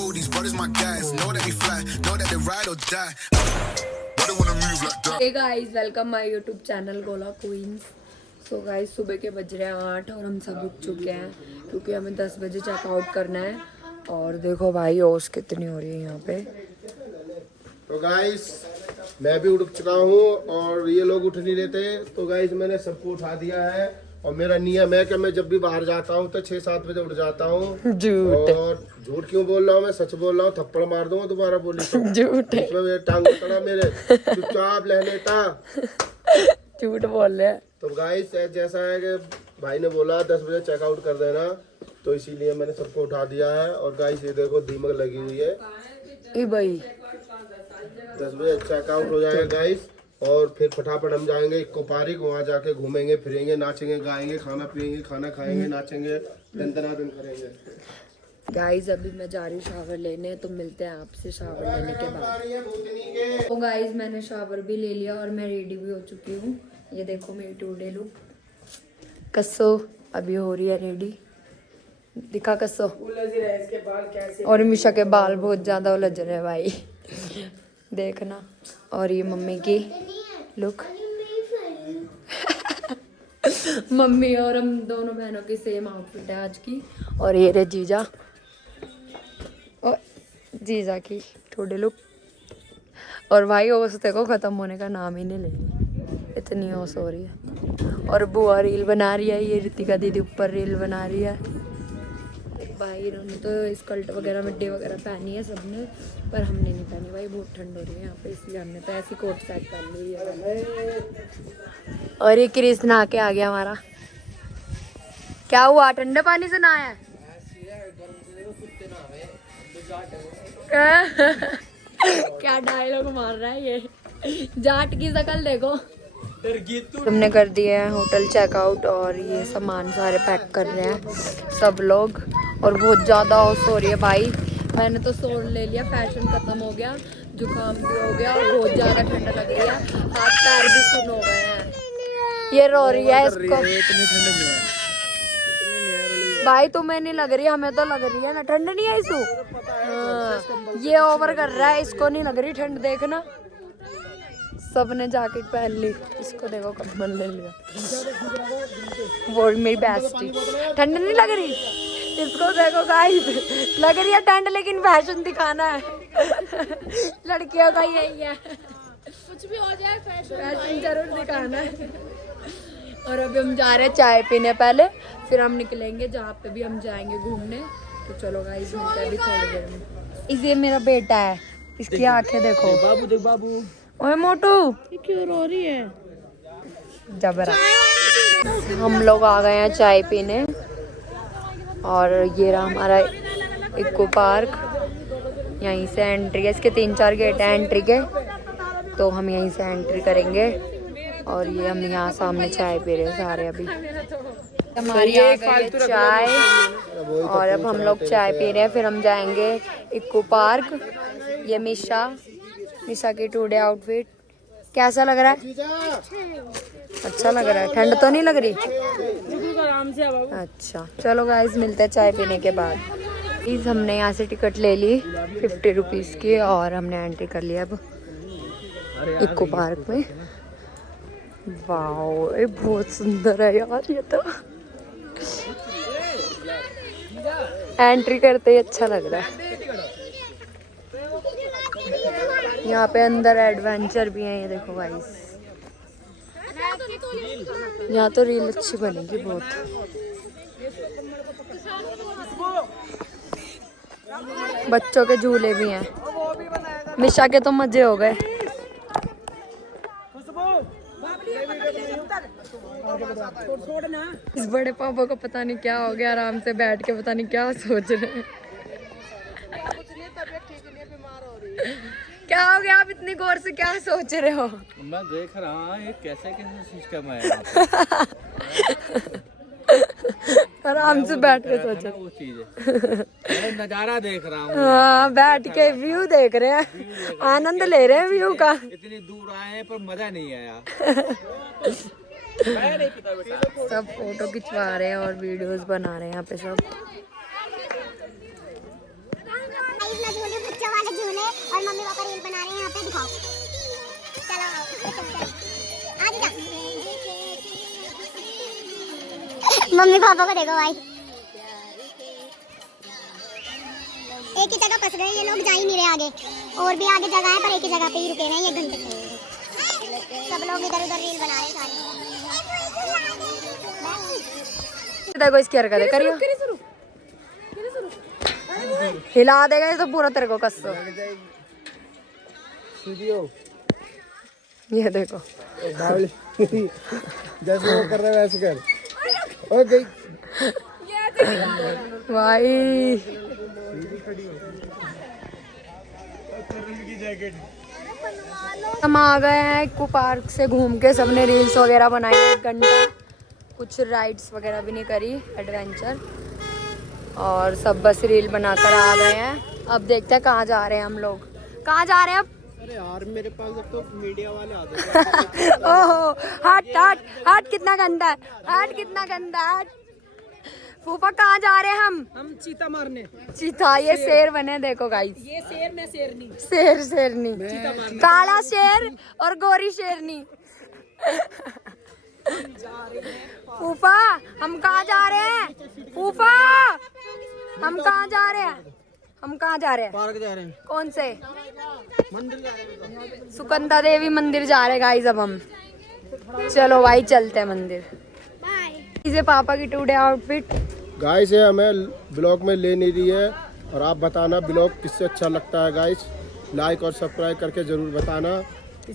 know these brothers my guys. Know that we fly, know that they ride or die. Why they wanna move like that? Hey guys, welcome my YouTube channel गोला queen's. So guys सुबह के बज रहे हैं 8 और हम सब उठ चुके हैं क्योंकि हमें 10 बजे चेकआउट करना है। और देखो भाई ओस कितनी हो रही है यहाँ पे। तो गाइस मैं भी उठ चुका हूँ और ये लोग उठ नहीं लेते, तो गाइस मैंने सबको उठा दिया है। और मेरा नियम है कि मैं जब भी बाहर जाता हूँ तो 6-7 बजे उठ जाता हूँ। और झूठ क्यों बोल रहा हूँ, मैं सच बोल रहा हूँ। थप्पड़ मार दूंगा दोबारा बोली तो। झूठ है, इसमें मेरे टांग पकड़ा मेरे, चुपचाप ले लेता। झूठ बोल रहे हैं। तो गाइस जैसा है कि भाई ने बोला 10 बजे चेकआउट कर देना, तो इसीलिए मैंने सबको उठा दिया है। और गाइस ये देखो दीमक लगी हुई है। ए भाई 10 बजे चेकआउट हो जाएगा गाइस, और फिर फटाफट हम जाएंगे इको पार्क। वहाँ जाके घूमेंगे फिरेंगे, नाचेंगे गाएंगे, खाना पियेंगे, खाना खाएंगे, नाचेंगे, दिन करेंगे। गाइस अभी मैं जा रही हूँ शावर लेने, तो मिलते हैं आपसे शावर लेने के बाद। तो गाइस मैंने शावर भी ले लिया और मैं रेडी भी हो चुकी हूँ। ये देखो मेरी टूडे लुक। कस्सो अभी हो रही है रेडी, दिखा कस्सो। और मिशा के बाल बहुत ज्यादा उलझ रहे हैं भाई, देखना। और ये मम्मी की लुक मम्मी और हम दोनों बहनों की सेम आउटफिट है आज की। और ये रे जीजा, और जीजा की थोड़ी लुक। और भाई ओस देखो खत्म होने का नाम ही नहीं ले रही, इतनी ओस हो रही है। और बुआ रील बना रही है, ये रितिका दीदी ऊपर रील बना रही है। भाई इन्होंने तो स्कर्ट वगैरह मिड्डी वगैरह पहनी है सबने, पर हमने नहीं पहनी भाई, बहुत ठंड हो रही है यहाँ पे, इसलिए हमने तो ऐसी कोट सेट पहन ली है। और ये क्रिस नहा के आ गया हमारा। क्या हुआ, ठंडे पानी से नहाया है? क्या डायलॉग मार रहा है ये, जाट की शकल देखो। तुमने कर दिया है होटल चेकआउट और ये सामान सारे पैक कर रहे हैं सब लोग। और बहुत ज़्यादा हौस हो रही है भाई, मैंने तो सोल ले लिया, फैशन खत्म हो गया, जुकाम भी हो गया और बहुत ज़्यादा ठंड लग रही है, हाथ पैर भी सुन हो गए हैं। ये रो रही है इसको। भाई तुम्हें नहीं लग रही, हमें तो लग रही है ना। ठंड नहीं है इसको, हाँ, ये ओवर कर रहा है, इसको नहीं लग रही ठंड। देखना सबने जैकेट पहन ली, इसको देखो कम्बल ले लिया। वो मेरी बेस्टी, ठंड नहीं लग रही इसको, देखो गाइस लग रही है ठंड, लेकिन फैशन दिखाना है लड़कियों का यही है, कुछ भी हो जाए फैशन जरूर दिखाना है। और अभी हम जा रहे हैं चाय पीने पहले, फिर हम निकलेंगे जहाँ पे भी हम जाएंगे घूमने। तो चलो गाइस मिलते हैं अभी थोड़ी देर में। इसे मेरा बेटा है, इसकी आंखें देखो। बाबू देख बाबू। ओए मोटू ये क्यों रो रही है, जबरा। हम लोग आ गए हैं चाय पीने और ये रहा हमारा इको पार्क। यहीं से एंट्री है, इसके 3-4 गेट हैं एंट्री के, तो हम यहीं से एंट्री करेंगे। और ये हम यहाँ सामने चाय पी रहे हैं सारे। अभी हमारी आ गई है चाय और अब हम लोग चाय पी रहे हैं, फिर हम जाएंगे इको पार्क। ये मिशा की टूडे आउटफिट कैसा लग रहा है? अच्छा लग रहा है, ठंड तो नहीं लग रही? अच्छा चलो गाइस मिलते हैं चाय पीने के बाद। प्लीज हमने यहाँ से टिकट ले ली 50 रुपीज़ की और हमने एंट्री कर लिया अब इको पार्क में। वाओ ये बहुत सुंदर है यार, ये तो एंट्री करते ही अच्छा लग रहा है। यहाँ पे अंदर एडवेंचर भी है, ये देखो गाइस। यहाँ तो रील अच्छी बनेगी बहुत। बच्चों के झूले भी हैं, मिशा के तो मजे हो गए। इस बड़े पापा को पता नहीं क्या हो गया, आराम से बैठ के पता नहीं क्या सोच रहे हैं। क्या हो गया, आप इतनी गौर से क्या सोच रहे हो? मैं देख रहा ये कैसे सिस्टम है आराम से बैठ के सोच रहे वो चीज है, नजारा देख रहा हूँ। हाँ बैठ के व्यू देख रहे हैं, आनंद ले रहे हैं व्यू का। इतनी दूर आए हैं पर मजा नहीं आया। सब फोटो खिंचवा रहे हैं और वीडियोस बना रहे हैं यहाँ पे सब। और मम्मी पापा रील बना रहे हैं यहाँ पे, दिखाओ। चलो आओ, चलते हैं। आगे जा। मम्मी पापा को देखो भाई, एक ही जगह फंस गए ये लोग, जा ही नहीं रहे आगे। और भी आगे जगह है पर एक ही जगह पे ही रुके हैं ये घंटे से। सब लोग इधर उधर रील बना रहे हैं सारे। देखो इसकी हरकत है, करियो। हिला देगा ये तो पूरा तेरे को कस्सो। ये देखो जैसे वो कर रहे वैसे कर। ओके भाई, हम आ गए हैं इको पार्क से घूम के। सबने रील्स वगैरह बनाई, 1 घंटा कुछ राइड्स वगैरह भी नहीं करी, एडवेंचर, और सब बस रील बनाकर आ गए हैं। अब देखते हैं कहाँ जा रहे हैं हम लोग। कहाँ जा रहे हैं अब? अरे यार मेरे पास तो मीडिया वाले आ गए। ओहो, हट हट हट, कितना गंदा है, हट कितना गंदा है, हट। फूफा कहाँ जा रहे हैं हम चीता मारने। चीता, ये शेर बने, देखो गाइस। ये शेर, मैं शेरनी। शेर शेरनी, काला शेर और गोरी शेरनी। फूफा हम कहाँ जा रहे हैं? फूफा हम कहाँ जा रहे हैं? हम कहाँ जा रहे हैं? पार्क जा रहे हैं। कौन से मंदिर जा रहे हैं। सुकंदा देवी मंदिर जा रहे हैं गाइस अब हम। चलो भाई चलते हैं मंदिर। इसे पापा की टुडे आउटफिट। गाइस ये हमें ब्लॉग में ले नहीं रही है, और आप बताना ब्लॉग किससे अच्छा लगता है गाइस। लाइक और सब्सक्राइब करके जरूर बताना।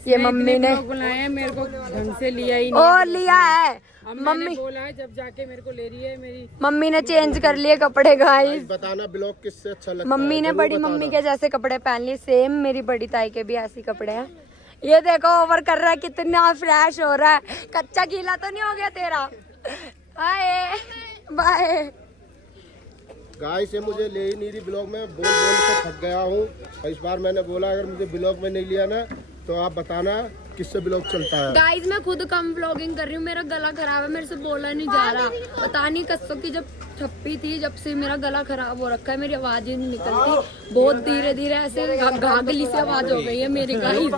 ये मम्मी ने बुलाया, मेरे को ढंग से लिया ही नहीं। और लिया है अब मम्मी, मैंने बोला है जब जाके मेरे को ले रही है मेरी। मम्मी ने चेंज कर लिए कपड़े गाइस। बताना ब्लॉग किससे अच्छा लगता है। मम्मी ने जरूर बड़ी बताना। मम्मी के जैसे कपड़े पहन लिए, सेम मेरी बड़ी ताई के भी ऐसे कपड़े हैं। ये देखो ओवर कर रहा है, कितना फ्रेश हो रहा है। कच्चा गीला तो नहीं हो गया तेरा? Bye bye. गाइस ये मुझे ले ही नहीं रही ब्लॉग में, बोल बोल के थक गया हूँ। और इस बार मैंने बोला अगर मुझे ब्लॉग में नहीं लिया ना तो आप बताना किससे ब्लॉग चलता है। गाइस मैं खुद कम ब्लॉगिंग कर रही हूँ, मेरा गला खराब है, मेरे से बोला नहीं जा रहा। पता नहीं कस्सों की जब छप्पी थी जब से मेरा गला खराब हो रखा है, मेरी आवाज ही नहीं निकलती। बहुत धीरे धीरे ऐसे गागली से आवाज हो गई है मेरी गाइस,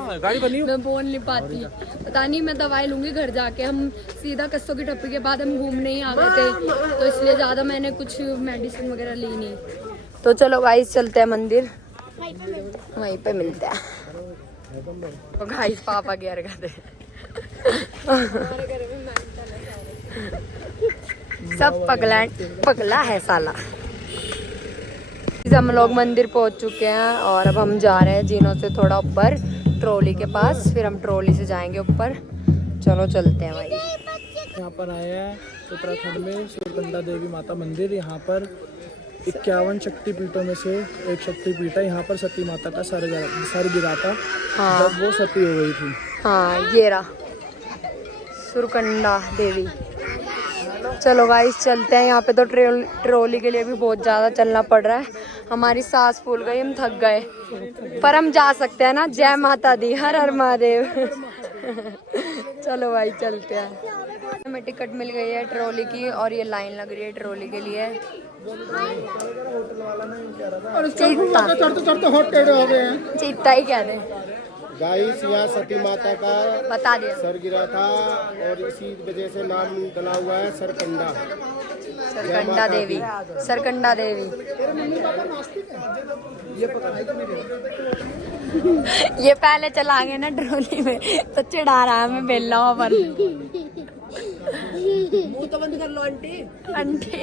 मैं बोल नहीं पाती। पता नहीं, मैं दवाई लूंगी घर जाके। हम सीधा कस्सों की ठप्पी के बाद हम घूमने ही आ गए थे, तो इसलिए ज्यादा मैंने कुछ मेडिसिन वगैरह ली नहीं। तो चलो गाइस चलते हैं मंदिर, वहीं पे मिलते हैं। तो गाइस पापा की हरकत है। सब पगला है साला। हम लोग मंदिर पहुंच चुके हैं और अब हम जा रहे हैं जीनों से थोड़ा ऊपर ट्रॉली के पास, फिर हम ट्रॉली से जाएंगे ऊपर। चलो चलते हैं भाई। यहाँ पर आए हैं उत्तराखंड में सुकंदा देवी माता मंदिर। यहाँ पर 51 शक्तिपीठों में से एक शक्तिपीठ है। यहाँ पर सती माता का सर गिरा था जब वो सती हो गई थी। हाँ ये रहा सुरकंडा देवी। चलो गाइस चलते हैं। यहाँ पे तो ट्रॉली के लिए भी बहुत ज़्यादा चलना पड़ रहा है। हमारी सांस फूल गई, हम थक गए, पर हम जा सकते हैं ना। जय माता दी, हर हर महादेव। चलो भाई चलते हैं। हमें टिकट मिल गई है ट्रॉली की और ये लाइन लग रही है ट्रॉली के लिए। चीता ही कह दे गाइस यहाँ सती माता का बता दिया सर गिरा था और इसी वजह से नाम डला हुआ है सरकंडा। सरकंडा देवी, सरकंडा देवी। ये पहले चलाएंगे ना ट्रॉली में तो चिढ़ा रहा है हमें बेला पर। मुंह तो बंद कर लो आंटी। आंटी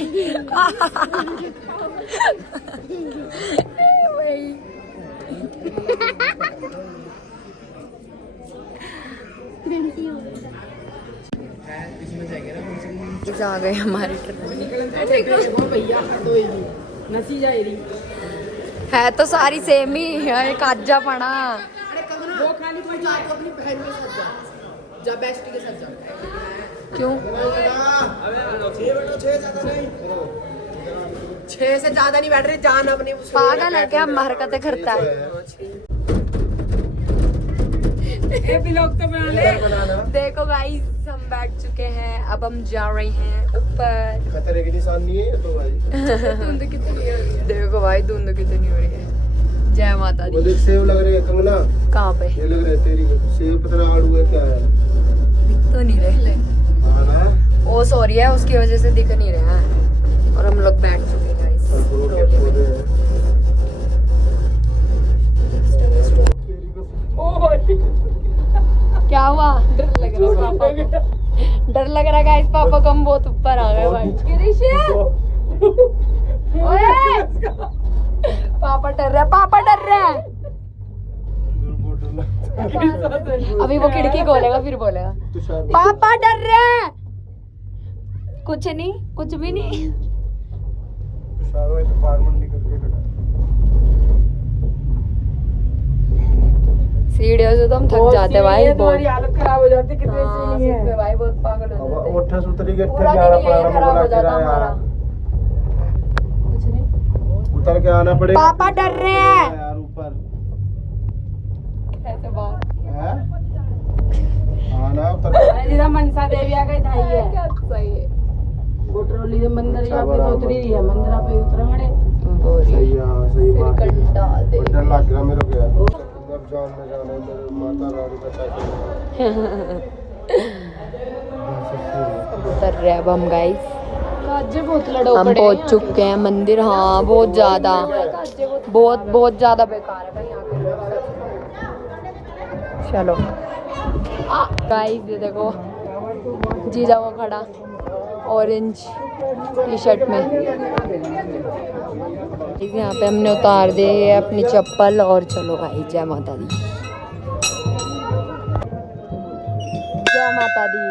आ गए हमारी नसी जा रही है तो सारी सेम ही है। काजा पड़ा वो खाली अपनी बहन के साथ जा बेस्टी के साथ जा। क्यों? 6 से ज्यादा नहीं बैठ रही जान अपने। पागल है क्या? हम हरकतें करता है। ब्लॉग तो बना ले। देखो गाइस हम बैठ चुके हैं, अब हम जा रहे हैं ऊपर। खतरे की निशान नहीं है तो भाई। देखो भाई धुंध कितनी हो रही है। जय माता वो दी। देख सेब लग रहे हैं कंगना, कहाँ पे? ये लग रहे हैं तेरी सेब पता नहीं आड़ू है क्या है। दिख तो नहीं रहे। हाँ ना, ओ सॉरी है, उसकी वजह से दिख नहीं रहे हैं। और हम लोग बैठ चुके हैं गाइस फलों के ट्रॉली में। पौधे हैं। क्या हुआ? डर लग रहा है पापा को। डर लग रहा है गाइस, पापा को हम बहुत ऊपर आ गए भाई। ओए! पापा डर रहा है, पापा डर रहा है। अभी वो खिड़की खोलेगा फिर बोलेगा तुषार पापा डर रहे हैं। कुछ नहीं, कुछ भी नहीं। तुषार वो तो पार मंडी करके खड़ा है। सीढ़ियों से तो हम थक जाते हैं भाई, बहुत हालत खराब हो जाती कितने हाँ, सच में भाई बहुत पागल हो जाते हैं। अब ओठा सुतरी के पूरा दिन यही खराब हो जाता हमारा। कुछ नहीं। उतर के आना पड़ेगा। पापा डर रहे हैं। यार ऊपर कैसे बात? है आना उतर। जिधर मनसा देवी आ गई धाई है क्या सही है। वो ट्रॉली दे मंदिर या पे उतरी रही है, मंदिर पे उतरंगड़े सही है, हाँ, सही फिर बात है। कंडा दे। डर लग रहा मेरे को यार। अब जान में जाना मेरे माता रानी का चाहिए। उतर रहे अब हम गाइस। काजे बहुत लड़ो हम पहुंच चुके हैं मंदिर। हाँ बहुत ज्यादा, बहुत ज्यादा बेकार है भाई यहाँ पे। चलो गाइस ये देखो जीजा वो खड़ा ऑरेंज टी शर्ट में। यहाँ पे हमने उतार दी है अपनी चप्पल और चलो भाई जय माता दी, जय माता दी।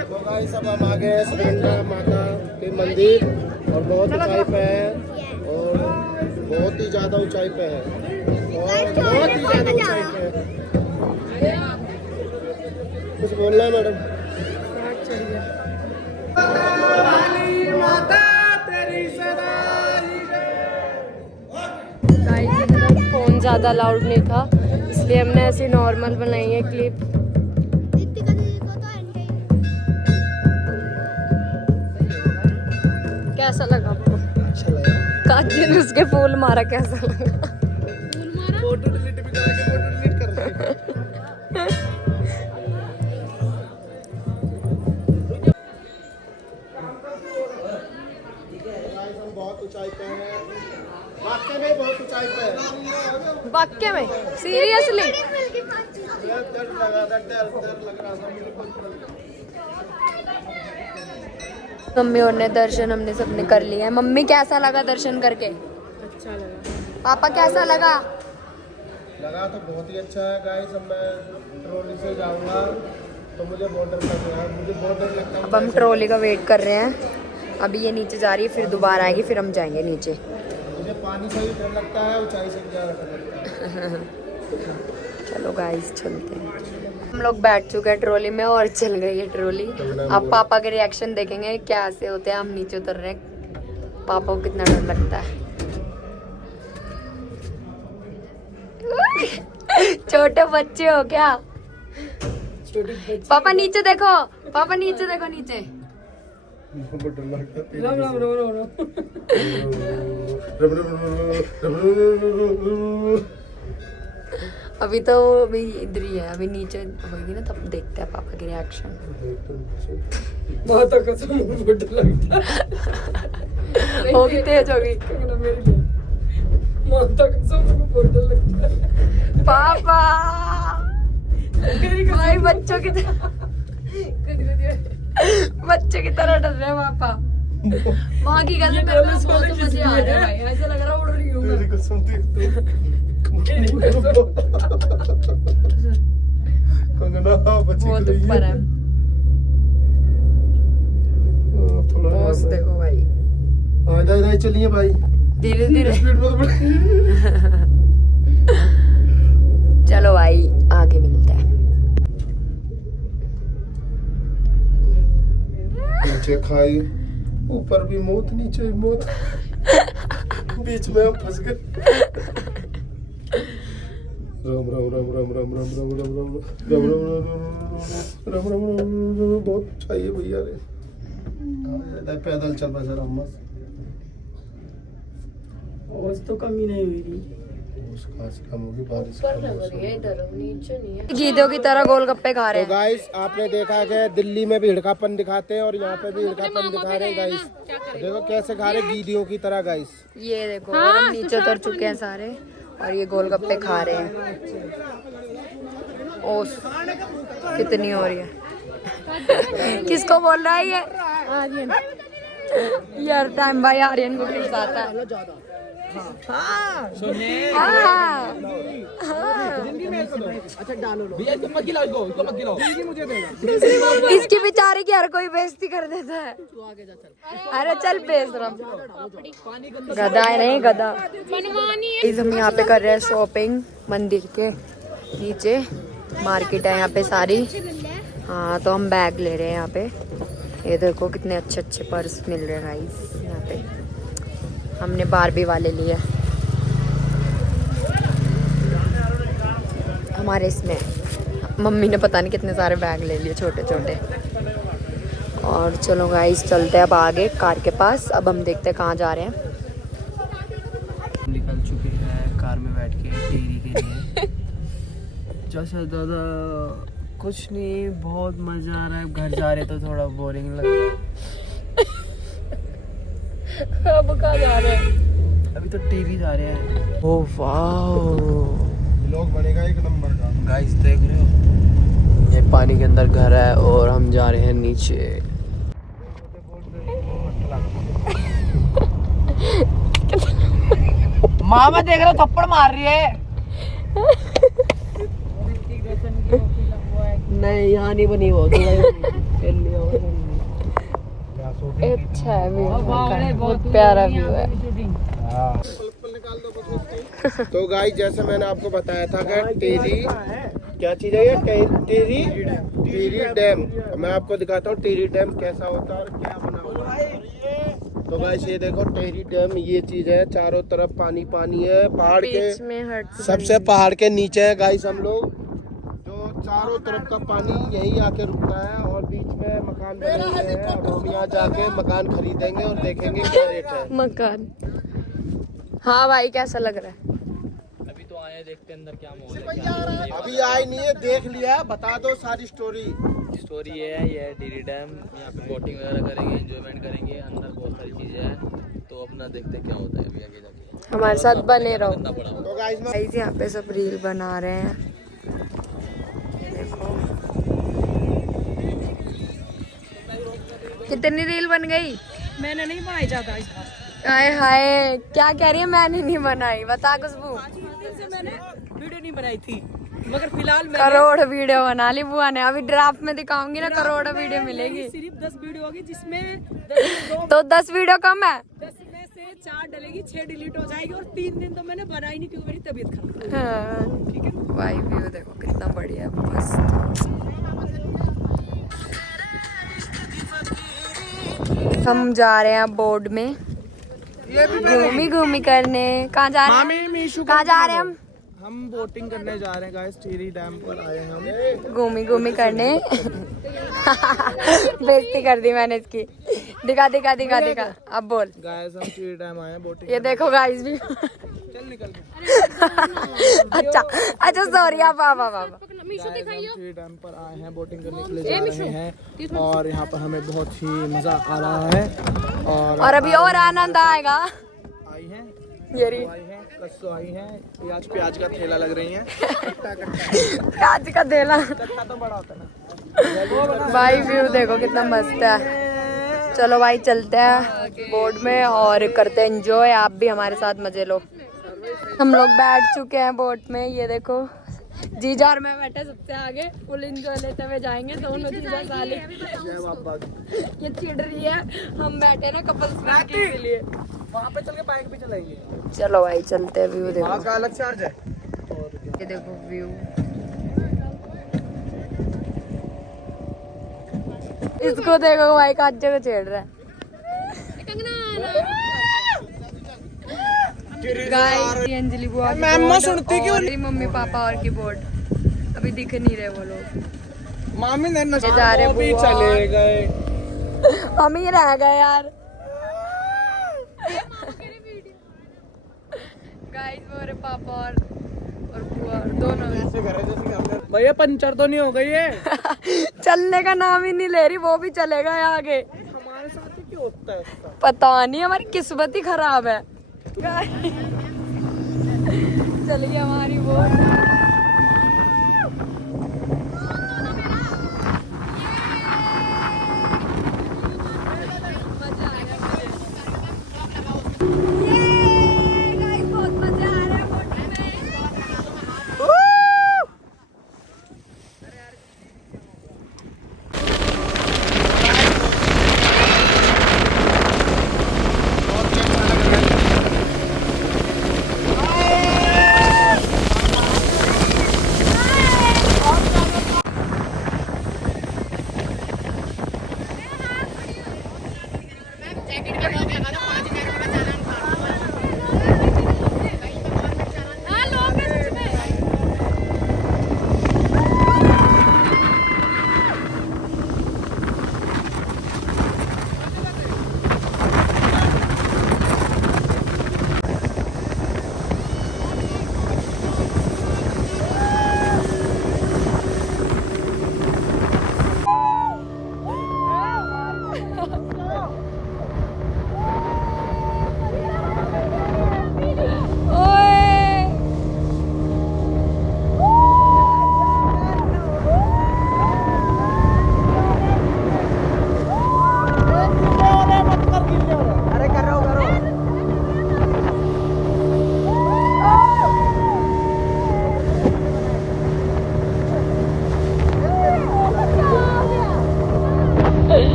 तो गाइस अब हम आ गए हैं सुकंडा माता के मंदिर और बहुत ऊंचाई पे है और बहुत ही ज्यादा ऊंचाई पे है और बहुत ही ज्यादा ऊंचाई पे है। कुछ बोलना है मैडम? फोन ज़्यादा लाउड नहीं था इसलिए हमने ऐसी नॉर्मल बनाई है क्लिप। कैसा लगा आपको? अच्छा लगा। काजी ने उसके फूल मारा, कैसा लगा? फोटो डिलीट भी करा के फोटो डिलीट कर रहे हैं। हम बहुत ऊंचाई पे हैं, वाकई में बहुत ऊंचाई पे है। वाक्य में सीरियसली डर लगा था, डर लग रहा था मुझे। मम्मी और ने दर्शन हमने सबने कर लिया है। मम्मी कैसा लगा दर्शन करके? अच्छा लगा। पापा कैसा लगा? लगा तो बहुत ही अच्छा है गाइस। अब मैं ट्रॉली से जाऊंगा तो मुझे बॉर्डर पर गया, मुझे बॉर्डर लगता है। अब हम ट्रॉली का वेट कर रहे हैं। अभी ये नीचे जा रही है, फिर दोबारा आएगी, फिर हम जाएंगे नीचे। मुझे पानी से भी डर लगता है, ऊंचाई से भी ज़्यादा डर लगता है। चलो गाइस चलते हैं। हम लोग बैठ चुके हैं ट्रॉली में और चल गई है ट्रॉली। अब पापा के रिएक्शन देखेंगे कैसे होते हैं। हम नीचे उतर रहे हैं, पापा को कितना डर लगता है। छोटे बच्चे हो क्या? पापा नीचे देखो, पापा नीचे देखो, नीचे। बहुत डर लगता है। राम राम रो रो रो। अभी तो अभी इधर ही है, अभी नीचे होगी ना तब देखते हैं पापा के रिएक्शन। माता कसम बहुत डर लगता है। होगी तेज होगी। कंगना मेरी बहन। माता कसम बहुत डर लगता है। पापा भाई बच्चों की तरह, बच्चे की तरह डर रहे हैं पापा। वहाँ की कसम मेरे को बहुत मजे आ रहे हैं भाई, ऐसा लग रहा है उड़ रही हूँ मैं। मेरी कसम देख कंगना बच्ची बहुत को ऊपर है। पोस्ट देखो भाई, इधर इधर चलिए भाई, धीरे धीरे। स्पीड बहुत बढ़। चलो भाई आगे मिलते हैं। नीचे खाई, ऊपर भी मौत, नीचे भी मौत, बीच में हम फंस गए। राम राम राम राम राम राम राम राम राम राम राम राम राम बहुत चाहिए भैया रे। पैदल चल बस आराम मस्त। आवाज तो कमी नहीं हुई थी। कम होगी बारिश का मौसम। गीदों की तरह गोलगप्पे खा रहे तो गाइस आपने देखा कि दिल्ली में भी हिड़कापन दिखाते हैं और यहाँ पे भी हिड़कापन दिखा रहे हैं गाइस। देखो कैसे खा रहे गीदियों की तरह गाइस। ये देखो और हम नीचे उतर चुके हैं सारे और ये गोलगप्पे खा रहे हैं। ओस कितनी हो रही है। किसको बोल रहा है ये? आर्यन। यार टाइम भाई आर्यन को फिर आता है। इसकी बेचारे की हर कोई बेइज्जती कर देता है। अरे चल बेशरम गधा है नहीं गधा। हम यहाँ पे कर रहे हैं शॉपिंग मंदिर के नीचे मार्केट है यहाँ पे सारी। हाँ तो हम बैग ले रहे हैं यहाँ पे। ये देखो कितने अच्छे अच्छे पर्स मिल रहे हैं गाइस यहाँ पे। हमने बारबी वाले लिए हमारे इसमें। मम्मी ने पता नहीं कितने सारे बैग ले लिए छोटे छोटे। और चलो गाइस चलते हैं अब आगे कार के पास। अब हम देखते हैं कहाँ जा रहे हैं। निकल चुके हैं कार में बैठ के टीवी के लिए। जैसे दादा कुछ नहीं, बहुत मजा आ रहा है। घर जा रहे तो थोड़ा बोरिंग लग रहा है। अब कहाँ जा रहे हैं? अभी तो टीवी जा रहे हैं। ओह वाह व्लॉग बनेगा एक नंबर का। गाइस देख रहे हो ये पानी के अंदर घर है और हम जा रहे हैं नीचे। मामा देख रहे हो थप्पड़ मार रही है। नहीं यहाँ नहीं बनी वो। अच्छा है व्यू, बहुत प्यारा व्यू है। तो गाइस जैसे मैंने आपको बताया था कि टेरी क्या चीज है ये टेरी डैम। मैं आपको दिखाता हूँ टेरी डैम कैसा होता है और क्या बना हुआ है। तो गाइस ये देखो टेरी डैम ये चीज है। चारों तरफ पानी पानी है। पहाड़ के सबसे पहाड़ के नीचे है गाइस हम लोग। जो चारों तरफ का पानी यहीं आके रुकता है और बीच में मकान बने हुए हैं। अब हम यहाँ जाके मकान खरीदेंगे और देखेंगे क्या रेट है मकान। हाँ भाई कैसा लग रहा है? अभी तो आए देखते अंदर क्या माहौल है। अभी आए नहीं है, देख लिया। बता दो सारी स्टोरी ये है ये टीरी डैम। यहाँ पे बोटिंग वगैरह करेंगे, एंजॉयमेंट करेंगे। अंदर बहुत सारी चीजें हैं तो अपना देखते क्या होता है अभी आगे जाके। हमारे साथ बने रहो। तो गाइस गाइस यहाँ पे सब रील बना रहे हैं। देखो कितनी रील बन गई। मैंने नहीं बनाई ज्यादा इस बार। हाय हाय क्या कह रही है? मैंने नहीं बनाई। बता खुशबू। 5 दिन से मैंने वीडियो नहीं बनाई थी मगर फिलहाल मैं करोड़ वीडियो बना ली बुआ ने। अभी ड्राफ्ट में दिखाऊंगी ना करोड़ वीडियो मिलेगी। सिर्फ 10 वीडियो होगी जिसमें तो 10 वीडियो कम है। 10 में से 4 डलेगी, 6 डिलीट हो जाएगी और 3 दिन तो मैंने बनाई नहीं क्योंकि मेरी तबीयत खराब है। हाँ। ठीक है भाई व्यू देखो कितना बढ़िया है मस्त। हम जा रहे हैं बोर्ड में घूमी करने। कहाँ जा रहे हैं? कहाँ जा रहे हैं हम बोटिंग करने जा रहे हैं गाइस। टीरी डैम पर आए हैं हम घूमी करने। बेइज्जती कर दी मैंने इसकी। दिखा अब बोल। गाइस हम टीरी डैम आए हैं बोटिंग। ये देखो गाइस भी। चल निकल अच्छा सॉरी आप बाबा। टीरी डैम पर आए हैं बोटिंग करने के लिए जा रहे हैं और यहाँ पर हमें बहुत ही मजा आ रहा है। और अभी और आनंद आएगा। आई हैं ये रही आई हैं कस्सो आई हैं। प्याज का ठेला लग रही हैं। प्याज का ठेला। कट्टा तो बड़ा होता है ना। भाई व्यू देखो कितना मस्त है। चलो भाई चलते हैं बोर्ड में और करते हैं एंजॉय। आप भी हमारे साथ मजे लो। हम लोग बैठ चुके हैं बोट में। ये देखो जीजा और मैं बैठे सबसे आगे। फुल एंजॉय लेते हुए जाएंगे। दोनों जीजा साली ये चिढ़ रही है। हम बैठे ना कपल्स के लिए। वहाँ पे चल के बाइक भी चलाएंगे। चलो भाई चलते हैं। व्यू देखो वहाँ का अलग चार्ज है। ये देखो व्यू। इसको देखो भाई काजे को छेड़ रहा है। गाइस ये अंजलि बुआ की मैम बोर्ड सुनती क्यों और ये मम्मी पापा और की बोर्ड अभी दिख नहीं रहे वो लोग। मामी ने जा रहे वो भी बुआ। चले गए। हम ही रह गए यार। गाइस वो रहे पापा और बुआ दोनों। भैया पंचर तो नहीं हो गई है? चलने का नाम ही नहीं ले रही, वो भी चलेगा आगे। हमारे साथ ही क्यों होता है इसका? पता नहीं, हमारी किस्मत ही खराब है। चल गई हमारी वो।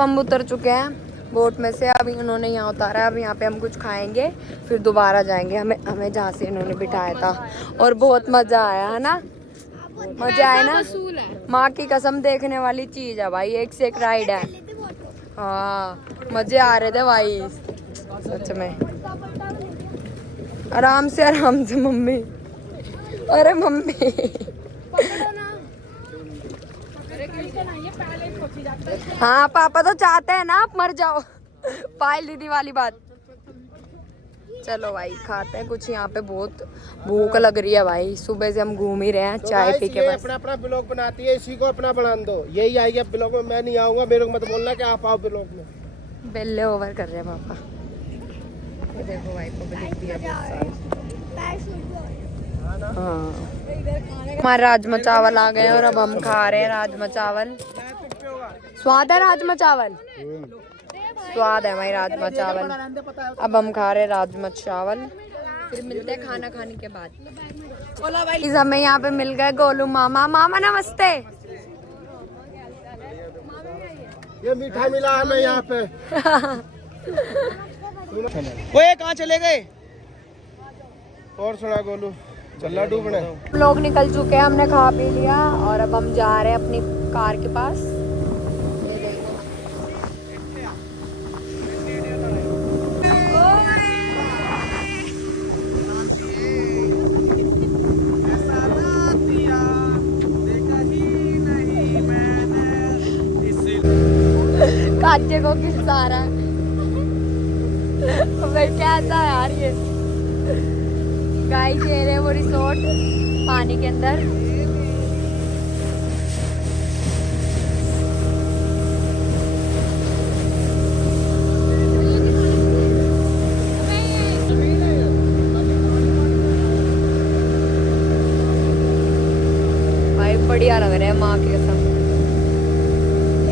हम उतर चुके हैं बोट में से। अभी उन्होंने यहाँ उतारा है, अब यहाँ पे हम कुछ खाएंगे फिर दोबारा जाएंगे हमें जहाँ से इन्होंने बिठाया था। और बहुत मजा आया है ना, मजा आया ना। माँ की कसम देखने वाली चीज है भाई, एक से एक राइड है। हाँ मजे आ रहे थे भाई सच में। आराम से मम्मी। अरे मम्मी हाँ पापा तो चाहते हैं ना आप मर जाओ। पायल दीदी वाली बात। चलो भाई खाते हैं कुछ, यहाँ पे बहुत भूख लग रही है भाई, सुबह से हम घूम ही रहे हैं चाय पी के। बस अपना अपना ब्लॉग बनाती है, इसी को अपना बना दो। यही आएगी ब्लॉग में, मैं नहीं आऊंगा। मेरे को मत बोलना कि आप आओ ब्लॉग में। बेल्ले ओवर कर रहे हैं पापा। ये देखो भाई पब्लिक भी है बहुत सारी। हाँ हमारे राजमा चावल आ गए और अब हम खा रहे हैं राजमा चावल। स्वाद है राजमा चावल, स्वाद है भाई राजमा चावल। अब हम खा रहे हैं राजमा चावल, फिर मिलते हैं खाना खाने के बाद। हमें यहाँ पे मिल गए गोलू मामा। मामा नमस्ते। ये मीठा मिला हमें यहाँ पे। वो कहाँ चले गए? और सुना गोलू, चल डूबने। हम लोग निकल चुके हैं, हमने खा पी लिया और अब हम जा रहे हैं अपनी कार के पास। काजे को किस्सा आ रहा है भाई, कैसा है यार ये। गाइस ये रहे वो रिसोर्ट पानी के अंदर। भाई बढ़िया लग रहा है माँ की कसम।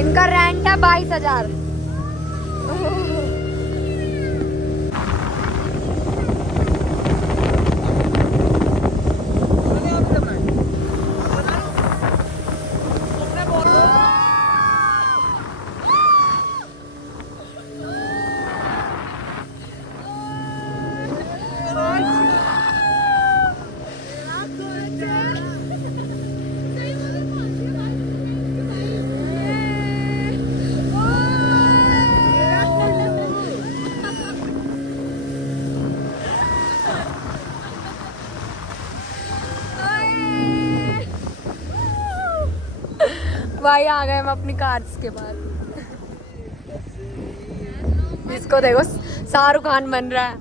इनका रेंट है 22,000। भाई आ गए हम अपनी कार्स के बाद। इसको देखो शाहरुख खान बन रहा है।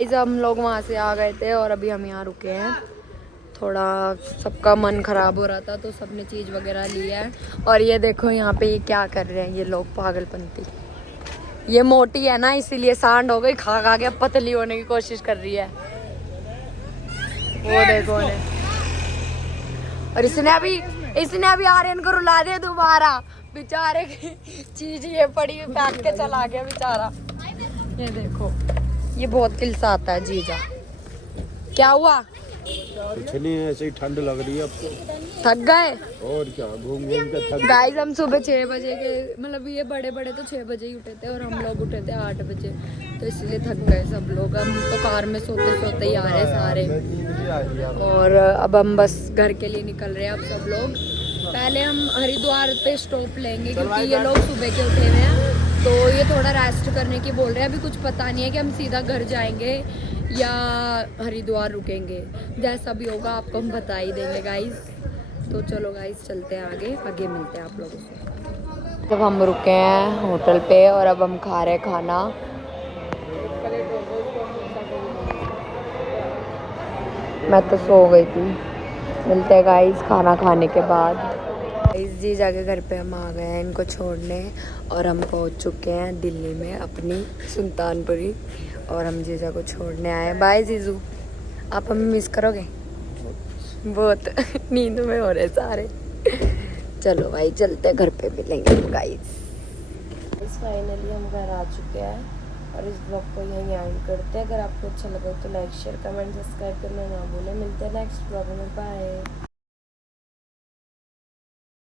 इस हम लोग वहाँ से आ गए थे और अभी हम यहाँ रुके हैं। थोड़ा सबका मन खराब हो रहा था तो सबने चीज़ वगैरह लिया है। और ये देखो यहाँ पे ये क्या कर रहे हैं ये लोग पागलपंती। ये मोटी है ना इसीलिए सांड हो गई, खा खा के पतली होने की कोशिश कर रही है। वो देखो ने। और इसने अभी आर्यन को रुला दिया दोबारा। बेचारे की चीज ये पड़ी फेंक के चला गया बेचारा। ये देखो ये बहुत किलसाता है जीजा। क्या हुआ? कुछ नहीं, ऐसे ही ठंड लग रही है आपको। थक गए और क्या, घूम घूम के थक। गाइस हम सुबह 6 बजे के मतलब ये बड़े बड़े तो 6 बजे ही उठे थे और हम लोग उठे थे 8 बजे, तो इसलिए थक गए सब लोग। हम तो कार में सोते सोते ही आ रहे सारे। और अब हम बस घर के लिए निकल रहे हैं अब सब लोग। पहले हम हरिद्वार पे स्टॉप लेंगे क्योंकि ये लोग सुबह के उठे हुए हैं तो ये थोड़ा रेस्ट करने की बोल रहे हैं। अभी कुछ पता नहीं है कि हम सीधा घर जाएंगे या हरिद्वार रुकेंगे। जैसा भी होगा आपको हम बता ही देंगे गाइस। तो चलो गाइस चलते हैं आगे मिलते हैं आप लोगों से। जब हम रुके हैं होटल पे और अब हम खा रहे हैं खाना। मैं तो सो गई थी। मिलते हैं गाइस खाना खाने के बाद। गाइस जी जाके घर पे हम आ गए हैं इनको छोड़ने और हम पहुंच चुके हैं दिल्ली में अपनी सुल्तानपुरी। और हम जीजा को छोड़ने आए। बाय जीजू, आप हमें मिस करोगे बहुत। नींद में हो रहे सारे। चलो भाई चलते घर पे मिलेंगे गाइस। फाइनली हम घर आ चुके हैं और इस ब्लॉग को यहीं एंड करते हैं। अगर आपको अच्छा लगा तो लाइक शेयर कमेंट सब्सक्राइब करना ना भूलें। मिलते हैं नेक्स्ट ब्लॉग में। बाय।